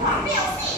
狂飙戏。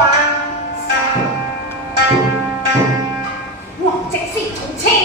วางห่วงเจ็กซี่ถุงเช่